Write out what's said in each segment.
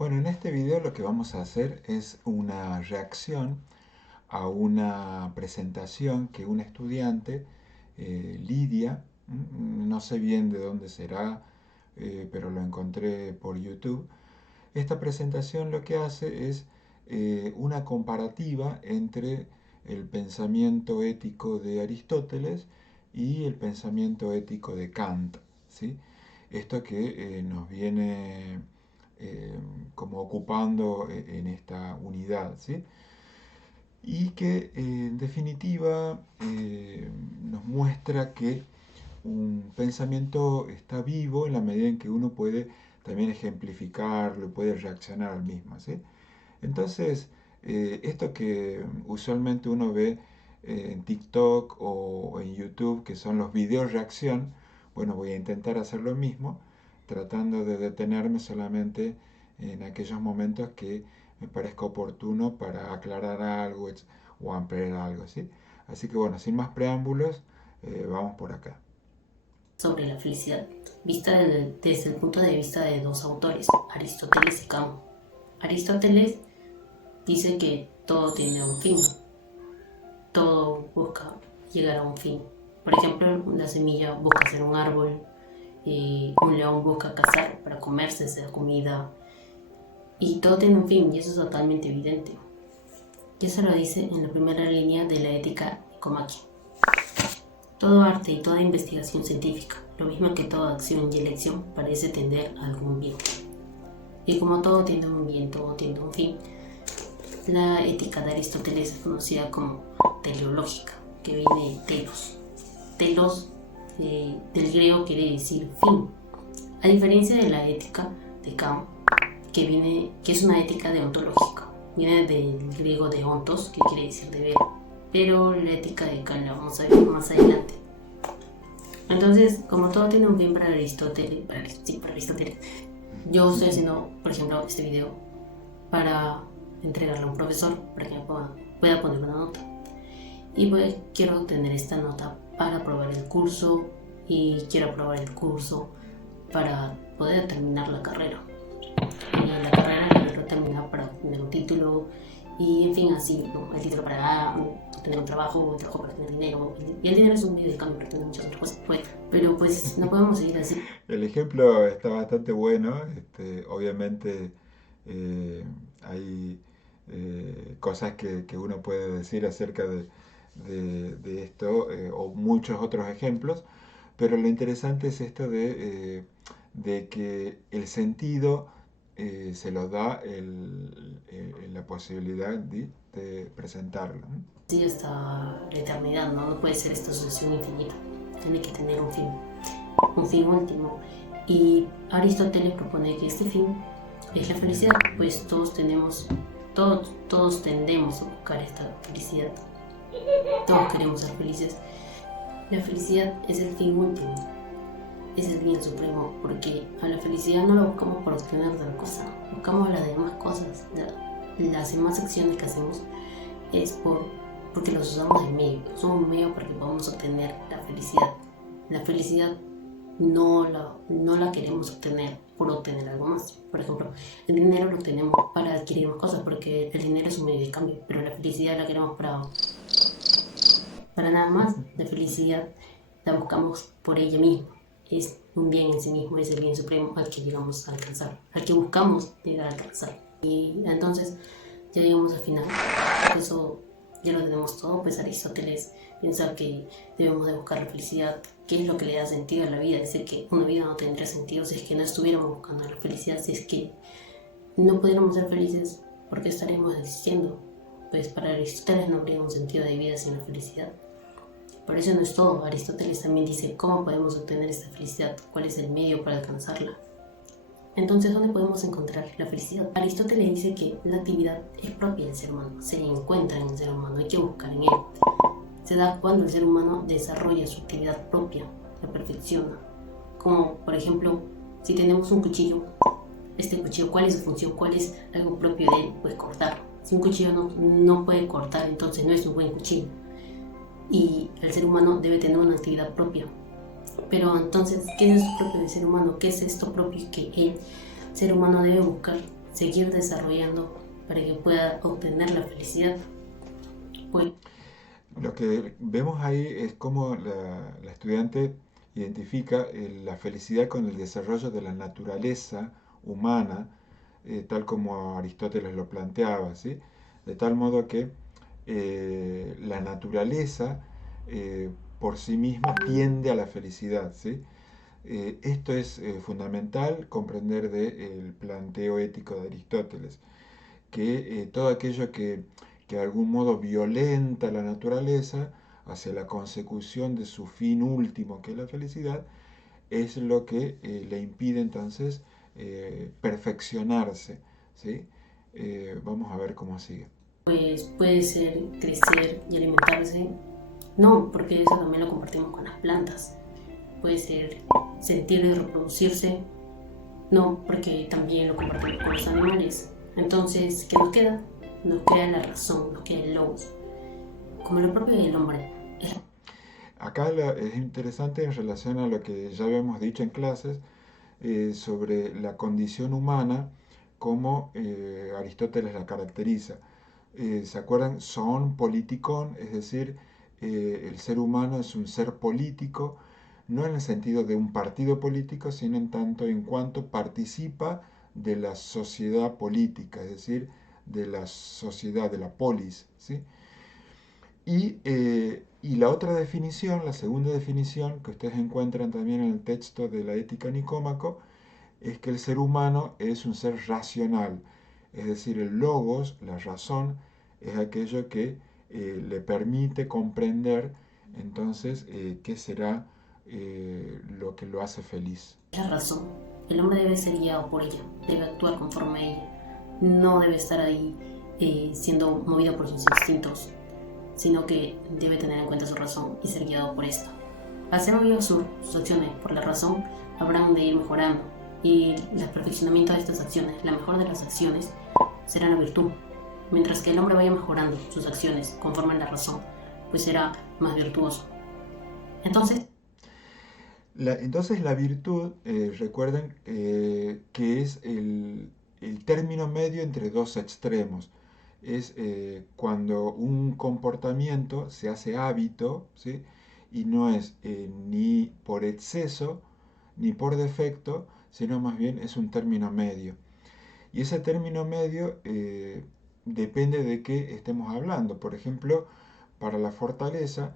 Bueno, en este video lo que vamos a hacer es una reacción a una presentación que un estudiante, Lidia, no sé bien de dónde será, pero lo encontré por YouTube. Esta presentación lo que hace es una comparativa entre el pensamiento ético de Aristóteles y el pensamiento ético de Kant, ¿sí? Esto que nos viene eh, como ocupando en esta unidad, ¿sí? Y que en definitiva nos muestra que un pensamiento está vivo en la medida en que uno puede también ejemplificarlo, puede reaccionar al mismo, ¿sí? Entonces, esto que usualmente uno ve en TikTok o en YouTube, que son los videos reacción, bueno, voy a intentar hacer lo mismo, tratando de detenerme solamente en aquellos momentos que me parezca oportuno para aclarar algo o ampliar algo, ¿sí? Así que bueno, sin más preámbulos, vamos por acá. Sobre la felicidad, vista desde el punto de vista de dos autores, Aristóteles y Kant. Aristóteles dice que todo tiene un fin, todo busca llegar a un fin. Por ejemplo, la semilla busca ser un árbol, un león busca cazar para comerse esa comida, y todo tiene un fin, y eso es totalmente evidente. Y eso lo dice en la primera línea de la ética Nicomaquia. Todo arte y toda investigación científica, lo mismo que toda acción y elección, parece tender a algún bien. Y como todo tiene un bien, todo tiene un fin, la ética de Aristóteles es conocida como teleológica, que viene de telos. Telos del griego quiere decir fin. A diferencia de la ética de Kant, que es una ética deontológica, viene del griego de ontos, que quiere decir deber. Pero la ética de Kant la vamos a ver más adelante. Entonces, como todo tiene un fin para Aristóteles, yo estoy haciendo, por ejemplo, este video para entregarle a un profesor para que me pueda poner una nota. Y pues quiero obtener esta nota para aprobar el curso, y quiero aprobar el curso para poder terminar la carrera. Y la carrera la quiero terminar para obtener un título, y en fin, así, ¿no? El título para tener un trabajo, el trabajo para tener dinero, y el dinero es un medio de cambio para tener muchas otras cosas, pero pues no podemos seguir así. El ejemplo está bastante bueno. Obviamente hay cosas que uno puede decir acerca de esto o muchos otros ejemplos, pero lo interesante es esto de que el sentido se lo da la posibilidad de presentarlo, ¿no? Sí, hasta la eternidad, ¿no? No puede ser esta sucesión infinita, tiene que tener un fin último. Y Aristóteles propone que este fin es la felicidad, pues todos tendemos a buscar esta felicidad. Todos queremos ser felices. La felicidad es el fin último, es el bien supremo, porque a la felicidad no la buscamos por obtener otra cosa, buscamos las demás cosas. Las demás acciones que hacemos es porque los usamos de medio, son un medio para que podamos obtener la felicidad. La felicidad no la queremos obtener por obtener algo más. Por ejemplo, el dinero lo tenemos para adquirir más cosas, porque el dinero es un medio de cambio, pero la felicidad la queremos para nada más. La felicidad la buscamos por ella misma, es un bien en sí mismo, es el bien supremo al que llegamos a alcanzar, al que buscamos llegar a alcanzar. Y entonces ya llegamos al final. Eso ya lo tenemos todo. Pues Aristóteles piensa que debemos de buscar la felicidad, qué es lo que le da sentido a la vida. Dice que una vida no tendría sentido si es que no estuviéramos buscando la felicidad, si es que no pudiéramos ser felices, ¿por qué estaríamos existiendo? Pues para Aristóteles no habría un sentido de vida sin la felicidad. Por eso no es todo. Aristóteles también dice cómo podemos obtener esta felicidad, cuál es el medio para alcanzarla. Entonces, ¿dónde podemos encontrar la felicidad? Aristóteles dice que la actividad es propia del ser humano, se encuentra en el ser humano, hay que buscar en él. Se da cuando el ser humano desarrolla su actividad propia, la perfecciona. Como, por ejemplo, si tenemos un cuchillo, este cuchillo, ¿cuál es su función? ¿Cuál es algo propio de él? Pues cortar. Si un cuchillo no puede cortar, entonces no es un buen cuchillo. Y el ser humano debe tener una actividad propia. Pero entonces, ¿qué es esto propio del ser humano? ¿Qué es esto propio que el ser humano debe buscar seguir desarrollando para que pueda obtener la felicidad. Pues, Lo que vemos ahí es cómo la estudiante identifica la felicidad con el desarrollo de la naturaleza humana, tal como Aristóteles lo planteaba, ¿sí? De tal modo que la naturaleza por sí misma tiende a la felicidad, ¿sí? Esto es fundamental comprender del planteo ético de Aristóteles, que todo aquello que de algún modo violenta la naturaleza hacia la consecución de su fin último, que es la felicidad, es lo que le impide entonces perfeccionarse. ¿Sí? Vamos a ver cómo sigue. pues puede ser crecer y alimentarse. No, porque eso también lo compartimos con las plantas. Puede ser sentir y reproducirse. No, porque también lo compartimos con los animales. Entonces, ¿qué nos queda? Nos queda la razón, nos queda el logos. Como lo propio del hombre. Acá es interesante en relación a lo que ya habíamos dicho en clases sobre la condición humana, como Aristóteles la caracteriza. ¿Se acuerdan? Son politikon, es decir, el ser humano es un ser político, no en el sentido de un partido político, sino en tanto en cuanto participa de la sociedad política, es decir, de la sociedad, de la polis. ¿Sí? Y la otra definición, la segunda definición, que ustedes encuentran también en el texto de la Ética Nicómaco, es que el ser humano es un ser racional, es decir, el logos, la razón, es aquello que le permite comprender entonces qué será lo que lo hace feliz. La razón. El hombre debe ser guiado por ella, debe actuar conforme a ella. No debe estar ahí siendo movido por sus instintos, sino que debe tener en cuenta su razón y ser guiado por esta. Al ser movido sus acciones por la razón, habrán de ir mejorando y el perfeccionamiento de estas acciones, la mejor de las acciones, será la virtud. Mientras que el hombre vaya mejorando sus acciones conforme a la razón, pues será más virtuoso. Entonces, Entonces la virtud, recuerden que es el término medio entre dos extremos. Es cuando un comportamiento se hace hábito, ¿sí? Y no es ni por exceso ni por defecto, sino más bien es un término medio. Y ese término medio depende de qué estemos hablando. Por ejemplo, para la fortaleza,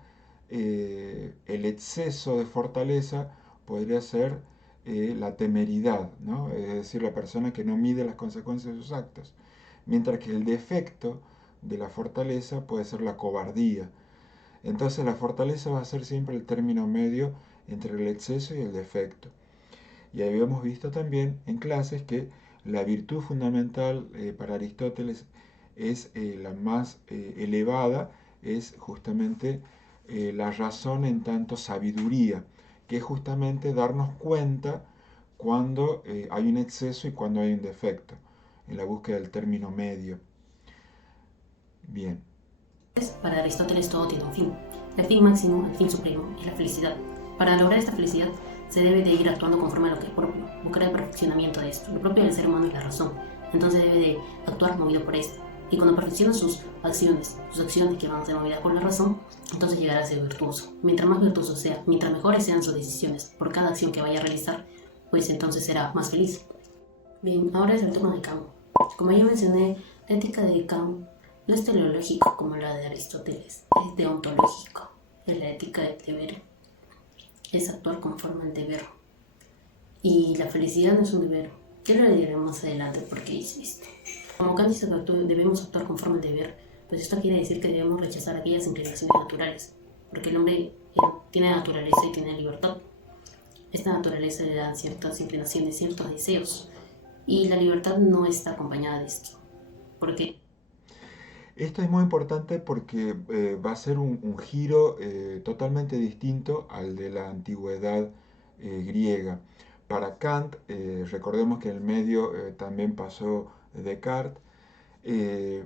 el exceso de fortaleza podría ser la temeridad, ¿no? Es decir, la persona que no mide las consecuencias de sus actos. Mientras que el defecto de la fortaleza puede ser la cobardía. Entonces la fortaleza va a ser siempre el término medio entre el exceso y el defecto. Y habíamos visto también en clases que la virtud fundamental para Aristóteles es la más elevada, es justamente la razón en tanto sabiduría, que es justamente darnos cuenta cuando hay un exceso y cuando hay un defecto, en la búsqueda del término medio. Bien. para Aristóteles todo tiene un fin. El fin máximo, el fin supremo, es la felicidad. Para lograr esta felicidad se debe de ir actuando conforme a lo que es propio, buscar el perfeccionamiento de esto. Lo propio del ser humano es la razón, entonces debe de actuar movido por esto. Y cuando perfecciona sus acciones que van a ser movidas por la razón, entonces llegará a ser virtuoso. Mientras más virtuoso sea, mientras mejores sean sus decisiones por cada acción que vaya a realizar, pues entonces será más feliz. Bien, ahora es el turno de Kant. Como ya mencioné, la ética de Kant no es teleológico como la de Aristóteles, es deontológico. Es la ética del deber, es actuar conforme al deber. Y la felicidad no es un deber. Ya lo diré más adelante porque dice esto. Como Kant dice que debemos actuar conforme al deber, pues esto quiere decir que debemos rechazar aquellas inclinaciones naturales, porque el hombre tiene naturaleza y tiene libertad. Esta naturaleza le da ciertas inclinaciones, ciertos deseos, y la libertad no está acompañada de esto. Porque Esto es muy importante porque va a ser un giro totalmente distinto al de la antigüedad griega. Para Kant, recordemos que en el medio también pasó Descartes, eh,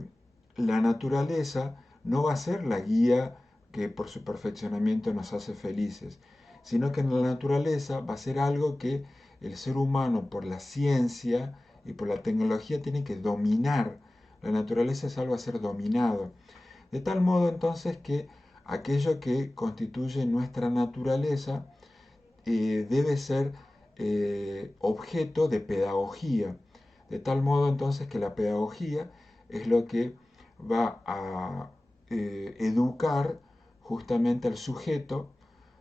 la naturaleza no va a ser la guía que por su perfeccionamiento nos hace felices, sino que en la naturaleza va a ser algo que el ser humano por la ciencia y por la tecnología tiene que dominar. La naturaleza es algo a ser dominado. De tal modo entonces que aquello que constituye nuestra naturaleza debe ser objeto de pedagogía. De tal modo entonces que la pedagogía es lo que va a educar justamente al sujeto,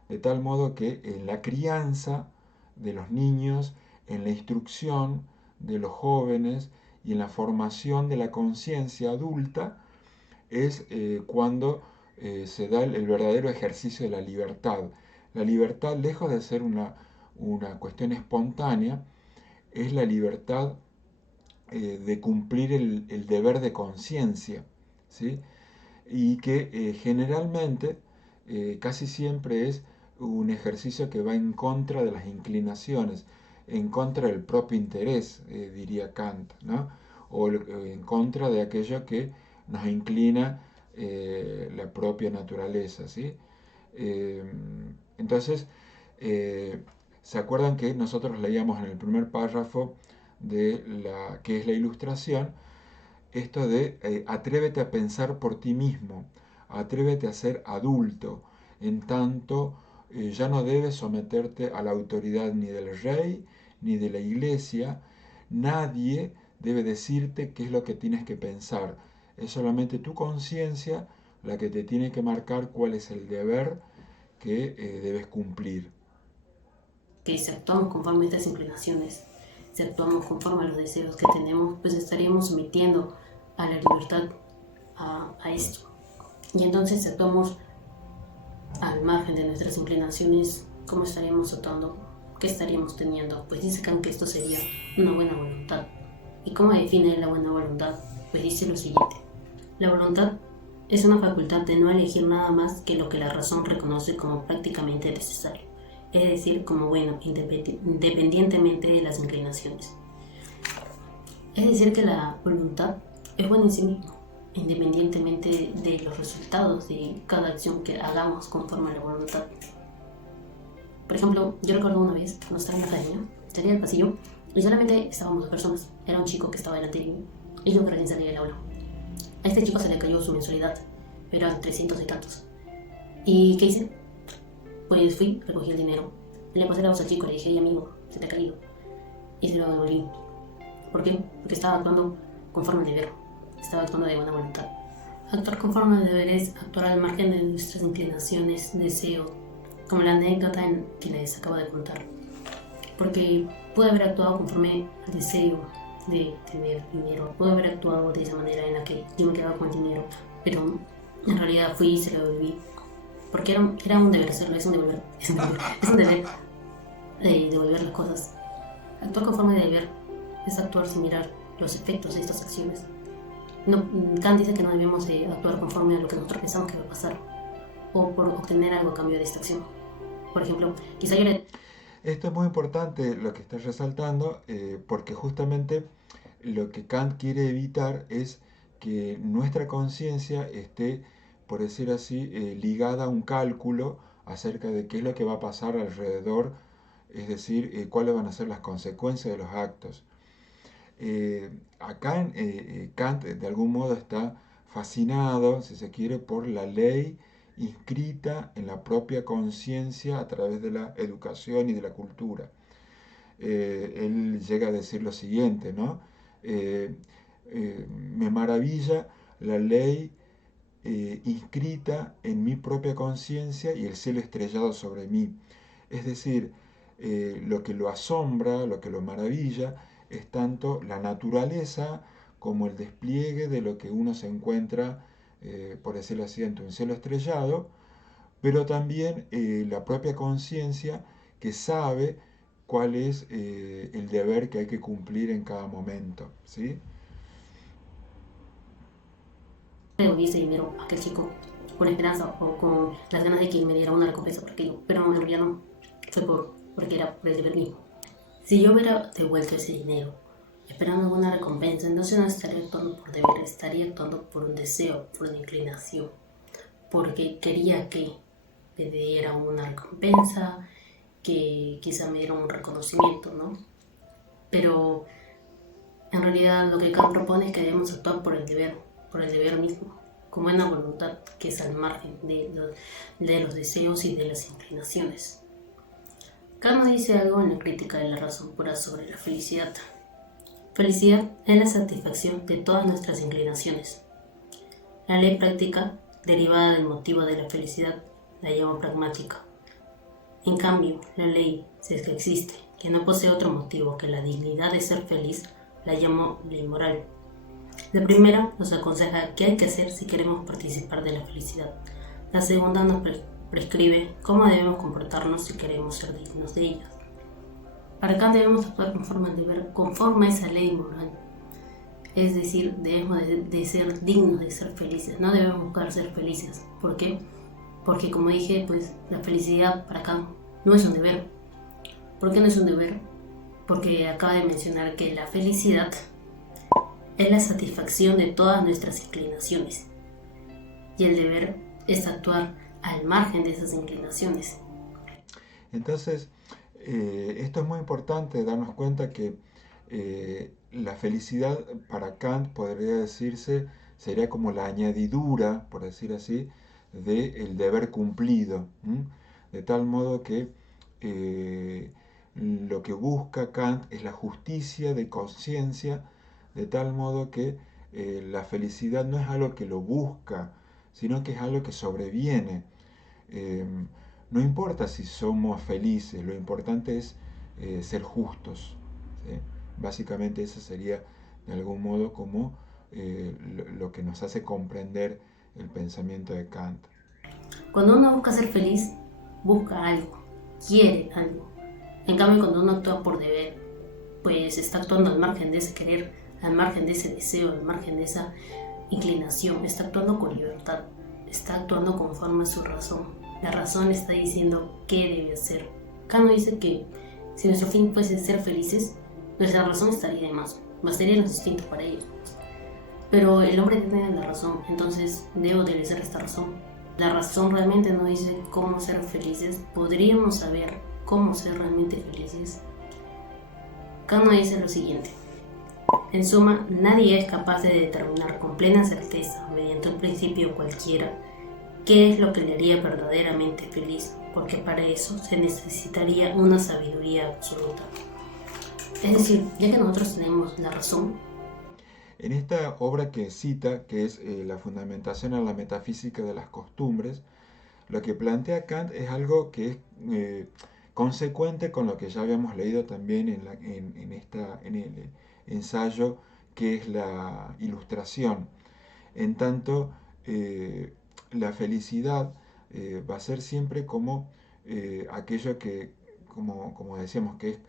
de tal modo que en la crianza de los niños, en la instrucción de los jóvenes y en la formación de la conciencia adulta es cuando se da el verdadero ejercicio de la libertad. La libertad, lejos de ser una cuestión espontánea, es la libertad de cumplir el deber de conciencia, ¿sí? Y que generalmente, casi siempre es un ejercicio que va en contra de las inclinaciones, en contra del propio interés, diría Kant, ¿no? O en contra de aquello que nos inclina la propia naturaleza, ¿sí? Eh, entonces, eh, ¿se acuerdan que nosotros leíamos en el primer párrafo de la que es la ilustración? Esto de atrévete a pensar por ti mismo, atrévete a ser adulto, en tanto ya no debes someterte a la autoridad ni del rey ni de la iglesia, nadie debe decirte qué es lo que tienes que pensar, es solamente tu conciencia la que te tiene que marcar cuál es el deber que debes cumplir. Que si actuamos conforme a estas inclinaciones, si actuamos conforme a los deseos que tenemos, pues estaríamos sometiendo a la libertad a esto. Y entonces si actuamos al margen de nuestras inclinaciones, ¿cómo estaríamos actuando? ¿Qué estaríamos teniendo? Pues dice Kant que esto sería una buena voluntad. ¿Y cómo define la buena voluntad? Pues dice lo siguiente. La voluntad es una facultad de no elegir nada más que lo que la razón reconoce como prácticamente necesario, es decir, como bueno, independientemente de las inclinaciones. Es decir, que la voluntad es buena en sí misma, independientemente de los resultados de cada acción que hagamos conforme a la voluntad. Por ejemplo, yo recuerdo una vez, cuando estaba en la academia, salí del pasillo y solamente estábamos dos personas. Era un chico que estaba delante de mí y yo que recién salía del aula. A este chico se le cayó su mensualidad, pero eran 300 y tantos. ¿Y qué hice? Pues fui, recogí el dinero, le pasé la voz al chico y le dije, hey amigo, se te ha caído. Y se lo devolví. ¿Por qué? Porque estaba actuando conforme al deber, estaba actuando de buena voluntad. Actuar conforme al deber es actuar al margen de nuestras inclinaciones, deseos, como la anécdota que les acabo de contar. Porque pude haber actuado conforme al deseo de tener dinero, pude haber actuado de esa manera en la que yo me quedaba con el dinero, pero en realidad fui y se lo devolví. Porque era un deber hacerlo, es un deber, es un deber devolver las cosas. Actuar conforme al deber es actuar sin mirar los efectos de estas acciones. No, Kant dice que no debemos actuar conforme a lo que nosotros pensamos que va a pasar o por obtener algo a cambio de esta acción. Por ejemplo, quizá yo le... Esto es muy importante lo que estás resaltando, porque justamente lo que Kant quiere evitar es que nuestra conciencia esté, por decir así, ligada a un cálculo acerca de qué es lo que va a pasar alrededor, es decir, cuáles van a ser las consecuencias de los actos. Acá Kant de algún modo está fascinado, si se quiere, por la ley inscrita en la propia conciencia a través de la educación y de la cultura. Él llega a decir lo siguiente, ¿no? Eh, Me maravilla la ley inscrita en mi propia conciencia y el cielo estrellado sobre mí. Es decir, lo que lo asombra, lo que lo maravilla, es tanto la naturaleza como el despliegue de lo que uno se encuentra, por decirlo así, ante un cielo estrellado, pero también la propia conciencia que sabe cuál es el deber que hay que cumplir en cada momento, ¿sí? devolví ese dinero a aquel chico con esperanza o con las ganas de que me diera una recompensa por aquello, pero en realidad no, fue porque era por el deber mismo. Si yo hubiera devuelto ese dinero esperando una recompensa, entonces no estaría actuando por deber, estaría actuando por un deseo, por una inclinación, porque quería que me diera una recompensa, que quizá me diera un reconocimiento, ¿no? Pero En realidad lo que Kant propone es que debemos actuar por el deber mismo, con buena voluntad que es al margen de los deseos y de las inclinaciones. Kant dice algo en la crítica de la razón pura sobre la felicidad. Felicidad es la satisfacción de todas nuestras inclinaciones. La ley práctica, derivada del motivo de la felicidad, la llamo pragmática. En cambio, la ley, si es que existe, que no posee otro motivo que la dignidad de ser feliz, la llamo ley moral. La primera nos aconseja qué hay que hacer si queremos participar de la felicidad. La segunda nos prescribe cómo debemos comportarnos si queremos ser dignos de ella. Para Kant debemos actuar conforme al deber, conforme a esa ley moral. Es decir, debemos de ser dignos de ser felices, no debemos buscar ser felices. ¿Por qué? Porque como dije, pues la felicidad para Kant no es un deber. ¿Por qué no es un deber? Porque acaba de mencionar que la felicidad es la satisfacción de todas nuestras inclinaciones. Y el deber es actuar al margen de esas inclinaciones. Entonces, esto es muy importante, darnos cuenta que la felicidad para Kant podría decirse, sería como la añadidura, por decir así, del deber cumplido, ¿m? De tal modo que lo que busca Kant es la justicia de conciencia, de tal modo que la felicidad no es algo que lo busca, sino que es algo que sobreviene. No importa si somos felices, lo importante es ser justos. ¿Sí? Básicamente eso sería de algún modo como lo que nos hace comprender el pensamiento de Kant. Cuando uno busca ser feliz, busca algo, quiere algo. En cambio, cuando uno actúa por deber, pues está actuando al margen de ese querer, al margen de ese deseo, al margen de esa inclinación, está actuando con libertad, está actuando conforme a su razón. La razón está diciendo qué debe hacer. Kant dice que si nuestro fin fuese ser felices, nuestra razón estaría de más, bastarían los instintos para ello. Pero el hombre tiene la razón, entonces debo obedecer esta razón. La razón realmente no dice cómo ser felices. ¿Podríamos saber cómo ser realmente felices? Kant dice lo siguiente. En suma, nadie es capaz de determinar con plena certeza, mediante un principio cualquiera, qué es lo que le haría verdaderamente feliz, porque para eso se necesitaría una sabiduría absoluta. Es decir, ya que nosotros tenemos la razón. En esta obra que cita, que es La fundamentación a la metafísica de las costumbres, lo que plantea Kant es algo que es consecuente con lo que ya habíamos leído también en el ensayo que es la ilustración. En tanto, la felicidad va a ser siempre como aquello que, como decíamos, que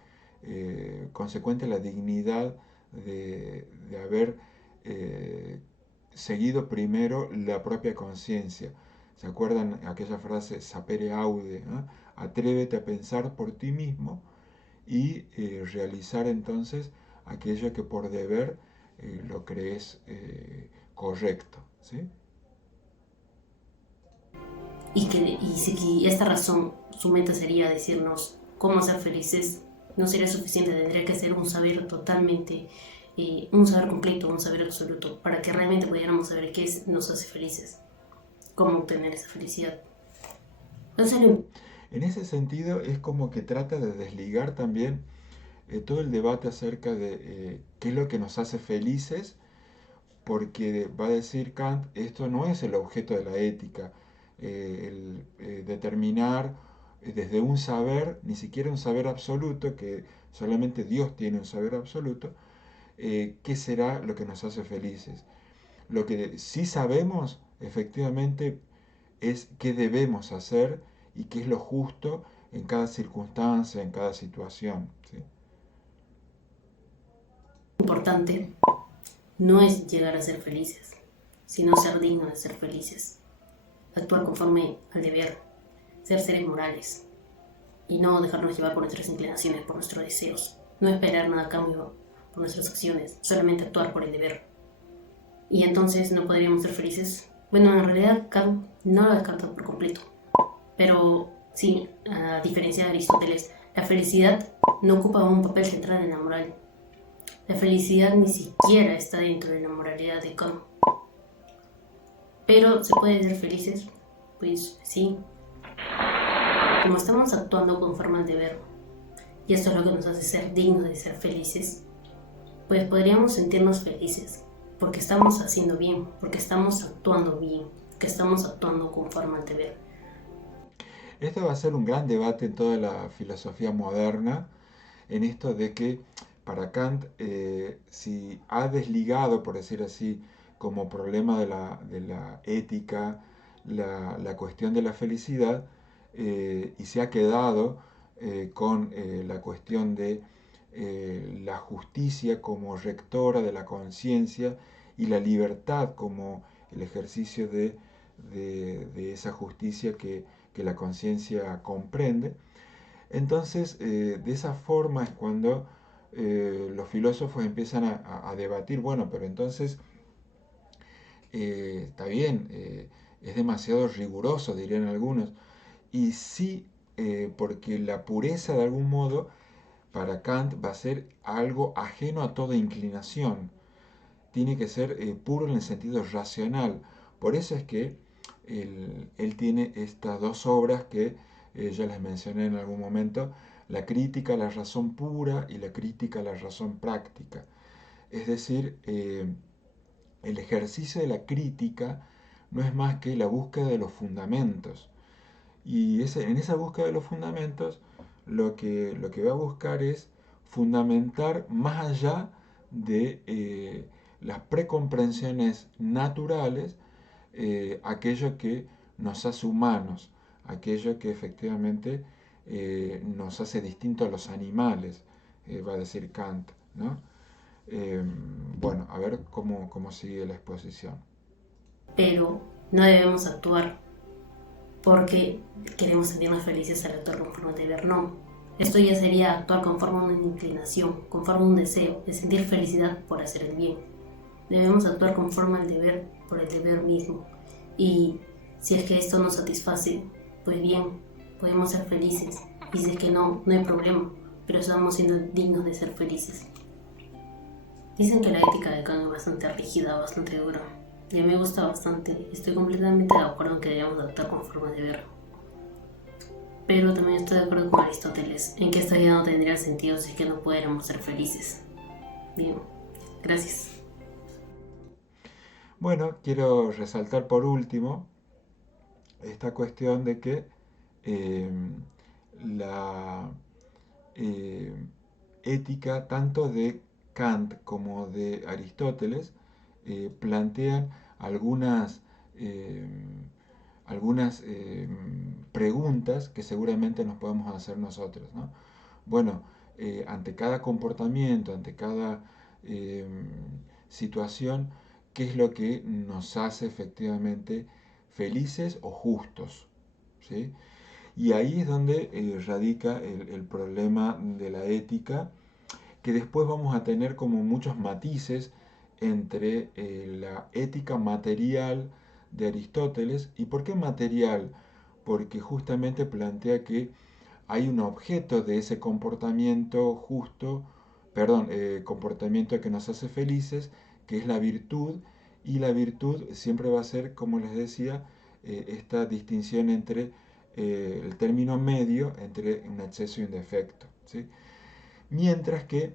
es consecuente a la dignidad de haber seguido primero la propia conciencia. ¿Se acuerdan aquella frase sapere aude? ¿No? Atrévete a pensar por ti mismo y realizar entonces aquello que por deber lo crees correcto. ¿Sí? Y si esta razón, su meta sería decirnos cómo ser felices, no sería suficiente, tendría que ser un saber totalmente, un saber completo, un saber absoluto, para que realmente pudiéramos saber qué nos hace felices, cómo obtener esa felicidad. Entonces, en ese sentido es como que trata de desligar también todo el debate acerca de qué es lo que nos hace felices, porque va a decir Kant, esto no es el objeto de la ética, determinar desde un saber, ni siquiera un saber absoluto, que solamente Dios tiene un saber absoluto, qué será lo que nos hace felices. Lo que sí sabemos, efectivamente, es qué debemos hacer y qué es lo justo en cada circunstancia, en cada situación. ¿Sí? lo importante no es llegar a ser felices, sino ser dignos de ser felices, actuar conforme al deber, ser seres morales y no dejarnos llevar por nuestras inclinaciones, por nuestros deseos, no esperar nada a cambio por nuestras acciones, solamente actuar por el deber. Y entonces no podríamos ser felices. Bueno, en realidad Kant no lo descarta por completo, pero sí, a diferencia de Aristóteles, la felicidad no ocupa un papel central en la moral. La felicidad ni siquiera está dentro de la moralidad de Kant. Pero ¿se puede ser felices? Pues sí. Como estamos actuando conforme al deber, y esto es lo que nos hace ser dignos de ser felices, pues podríamos sentirnos felices, porque estamos haciendo bien, porque estamos actuando bien, porque estamos actuando conforme al deber. Esto va a ser un gran debate en toda la filosofía moderna, en esto de que para Kant, si ha desligado, por decir así, como problema de la ética, la cuestión de la felicidad, y se ha quedado con la cuestión de la justicia como rectora de la conciencia y la libertad como el ejercicio de esa justicia que la conciencia comprende. Entonces, de esa forma es cuando los filósofos empiezan a debatir, bueno, pero entonces está bien, es demasiado riguroso, dirían algunos. Y sí, porque la pureza de algún modo para Kant va a ser algo ajeno a toda inclinación. Tiene que ser puro en el sentido racional. Por eso es que él tiene estas dos obras que ya les mencioné en algún momento, la crítica a la razón pura y la crítica a la razón práctica. Es decir, el ejercicio de la crítica no es más que la búsqueda de los fundamentos. Y en esa búsqueda de los fundamentos, lo que va a buscar es fundamentar más allá de las precomprensiones naturales, aquello que nos hace humanos, aquello que efectivamente nos hace distintos a los animales, va a decir Kant, ¿no? Eh, bueno, a ver cómo sigue la exposición. Pero no debemos actuar porque queremos sentirnos felices al actuar conforme al deber, no. Esto ya sería actuar conforme a una inclinación, conforme a un deseo de sentir felicidad por hacer el bien. Debemos actuar conforme al deber, por el deber mismo. Y si es que esto nos satisface, pues bien, podemos ser felices. Y si es que no, no hay problema, pero estamos siendo dignos de ser felices. Dicen que la ética de Kant es bastante rígida, bastante dura. Y a mí me gusta bastante. Estoy completamente de acuerdo en que debemos actuar conforme al deber. Pero también estoy de acuerdo con Aristóteles en que esta vida no tendría sentido si es que no pudiéramos ser felices. Bien, gracias. Bueno, quiero resaltar por último esta cuestión de que eh, la eh, ética tanto de Kant como de Aristóteles plantean algunas, eh, algunas preguntas que seguramente nos podemos hacer nosotros, ¿no? Bueno, ante cada comportamiento, ante cada eh, situación, ¿qué es lo que nos hace efectivamente felices o justos? ¿Sí? Y ahí es donde radica el problema de la ética, que después vamos a tener como muchos matices entre la ética material de Aristóteles. ¿Y por qué material? Porque justamente plantea que hay un objeto de ese comportamiento justo, perdón, comportamiento que nos hace felices, que es la virtud, y la virtud siempre va a ser, como les decía, esta distinción entre el término medio entre un exceso y un defecto. ¿Sí? Mientras que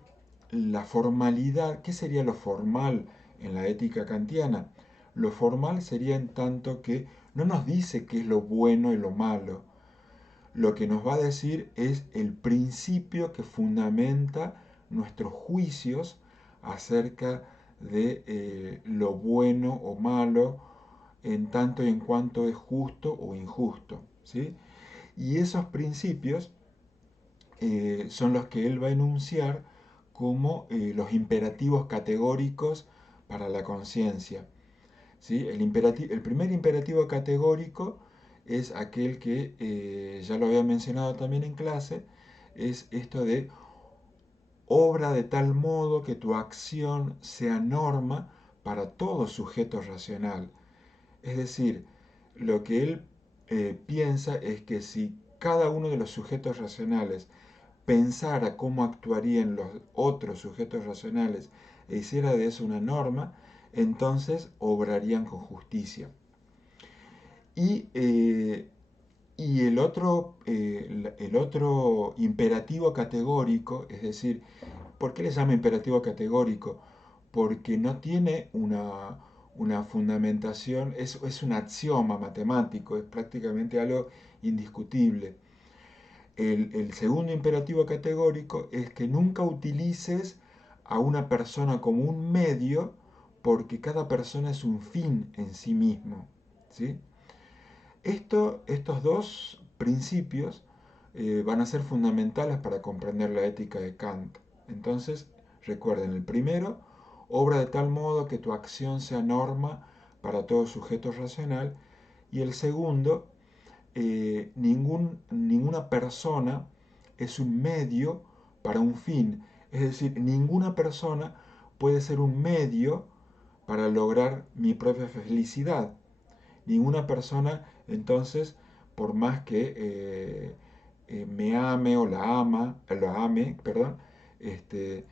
la formalidad, ¿qué sería lo formal en la ética kantiana? Lo formal sería en tanto que no nos dice qué es lo bueno y lo malo. Lo que nos va a decir es el principio que fundamenta nuestros juicios acerca de lo bueno o malo en tanto y en cuanto es justo o injusto. ¿Sí? Y esos principios son los que él va a enunciar como los imperativos categóricos para la conciencia. ¿Sí? El primer imperativo categórico es aquel que ya lo había mencionado también en clase, es esto de obra de tal modo que tu acción sea norma para todo sujeto racional. Es decir, lo que él piensa es que si cada uno de los sujetos racionales pensara cómo actuarían los otros sujetos racionales e hiciera de eso una norma, entonces obrarían con justicia. Y, eh, y el otro imperativo categórico, es decir, ¿por qué le llama imperativo categórico? Porque no tiene una fundamentación, es un axioma matemático, es prácticamente algo indiscutible. El segundo imperativo categórico es que nunca utilices a una persona como un medio, porque cada persona es un fin en sí mismo. ¿Sí? Estos dos principios van a ser fundamentales para comprender la ética de Kant. Entonces, recuerden, el primero, obra de tal modo que tu acción sea norma para todo sujeto racional. Y el segundo, ninguna persona es un medio para un fin. Es decir, ninguna persona puede ser un medio para lograr mi propia felicidad. Ninguna persona, entonces, por más que me ame o la ame, perdón, este,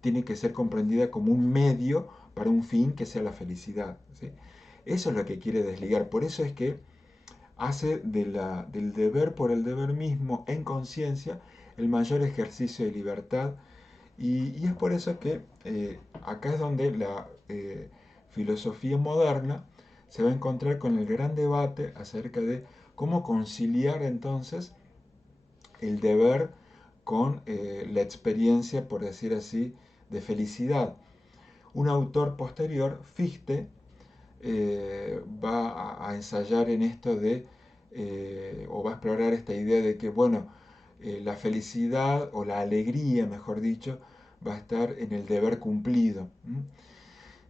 tiene que ser comprendida como un medio para un fin que sea la felicidad. ¿Sí? Eso es lo que quiere desligar. Por eso es que hace del deber por el deber mismo en conciencia el mayor ejercicio de libertad. Y es por eso que acá es donde la filosofía moderna se va a encontrar con el gran debate acerca de cómo conciliar entonces el deber con la experiencia, por decir así, de felicidad. Un autor posterior, Fichte, va a ensayar en esto de, o va a explorar esta idea de que, bueno, la felicidad o la alegría, mejor dicho, va a estar en el deber cumplido.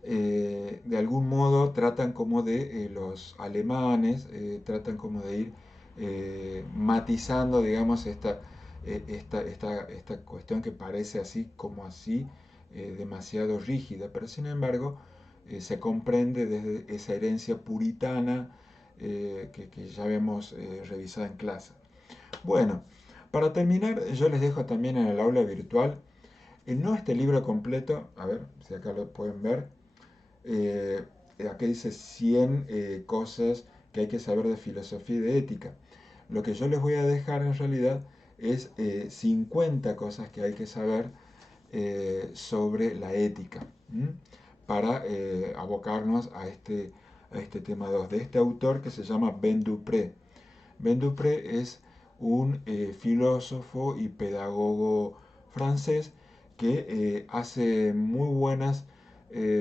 De algún modo tratan como de, los alemanes, tratan como de ir matizando, digamos, esta cuestión que parece así como así, demasiado rígida, pero sin embargo se comprende desde esa herencia puritana que ya hemos revisado en clase. Bueno, para terminar, yo les dejo también en el aula virtual, no este libro completo, a ver si acá lo pueden ver, eh, aquí dice 100 cosas que hay que saber de filosofía y de ética. Lo que yo les voy a dejar en realidad es 50 cosas que hay que saber sobre la ética, ¿m? Para abocarnos a este tema 2 de este autor que se llama Ben Dupré. Ben Dupré es un filósofo y pedagogo francés que hace muy buenas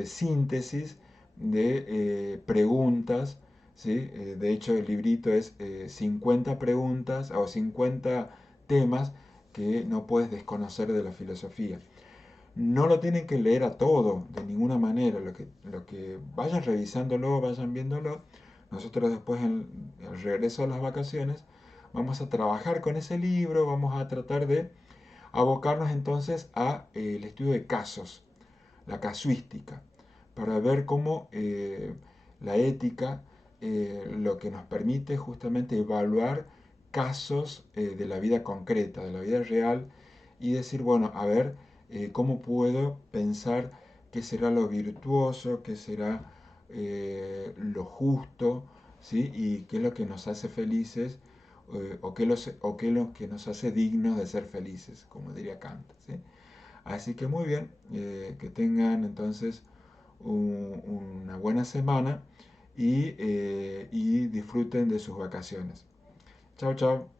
síntesis de preguntas. ¿Sí? De hecho, el librito es 50 preguntas o 50 temas que no puedes desconocer de la filosofía. No lo tienen que leer a todo, de ninguna manera. Lo que vayan revisándolo, vayan viéndolo. Nosotros después, en el regreso a las vacaciones, vamos a trabajar con ese libro, vamos a tratar de abocarnos entonces a el estudio de casos, la casuística, para ver cómo la ética lo que nos permite justamente evaluar casos de la vida concreta, de la vida real, y decir, bueno, a ver, cómo puedo pensar qué será lo virtuoso, qué será lo justo, ¿sí? Y qué es lo que nos hace felices, o qué es lo que nos hace dignos de ser felices, como diría Kant, ¿sí? Así que muy bien, que tengan entonces una buena semana y disfruten de sus vacaciones. Chao, chao.